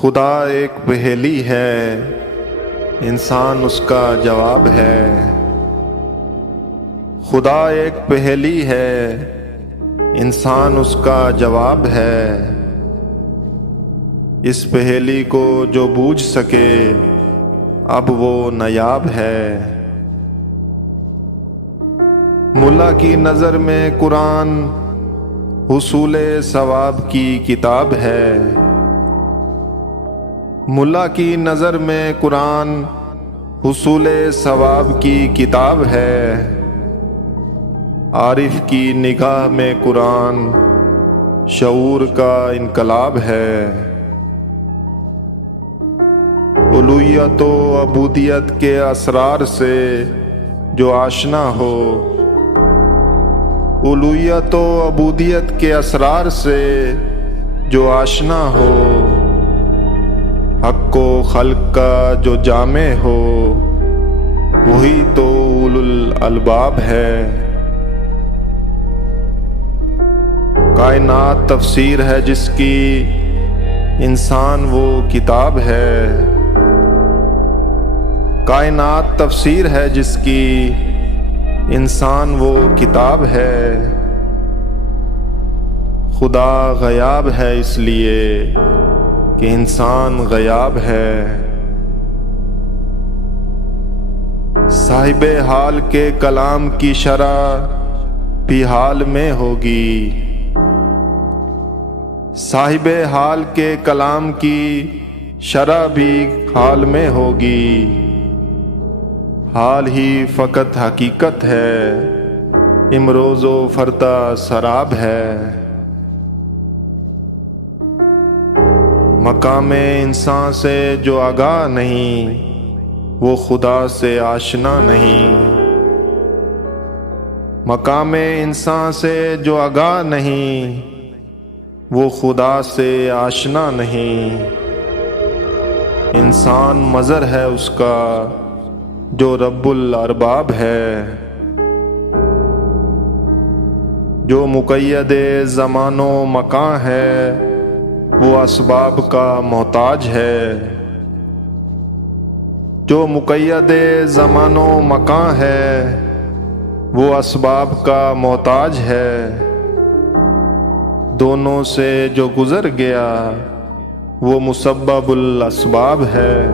خدا ایک پہیلی ہے، انسان اس کا جواب ہے۔ خدا ایک پہیلی ہے، انسان اس کا جواب ہے۔ اس پہیلی کو جو بوجھ سکے اب وہ نایاب ہے۔ ملا کی نظر میں قرآن حصول ثواب کی کتاب ہے۔ ملا کی نظر میں قرآن حصول ثواب کی کتاب ہے۔ عارف کی نگاہ میں قرآن شعور کا انقلاب ہے۔ الوہیت و عبودیت کے اسرار سے جو آشنا ہو، الوہیت و عبودیت کے اسرار سے جو آشنا ہو، حق و خلق کا جو جامع ہو، وہی تو اولو الالباب ہے۔ کائنات تفسیر ہے جس کی، انسان وہ کتاب ہے۔ کائنات تفسیر ہے جس کی، انسان وہ کتاب ہے۔ خدا غیاب ہے اس لیے کہ انسان غیاب ہے۔ صاحب حال کے کلام کی شرح بھی حال میں ہوگی۔ صاحب حال کے کلام کی شرح بھی حال میں ہوگی۔ حال ہی فقط حقیقت ہے، امروز و فردا سراب ہے۔ مقام انسان سے جو آگاہ نہیں، وہ خدا سے آشنا نہیں۔ مقام انسان سے جو آگاہ نہیں، وہ خدا سے آشنا نہیں۔ انسان مظہر ہے اس کا جو رب الارباب ہے۔ جو مقید زمان و مکان ہے، وہ اسباب کا محتاج ہے۔ جو مقید زمان و مکان ہے، وہ اسباب کا محتاج ہے۔ دونوں سے جو گزر گیا، وہ مسبب الاسباب ہے۔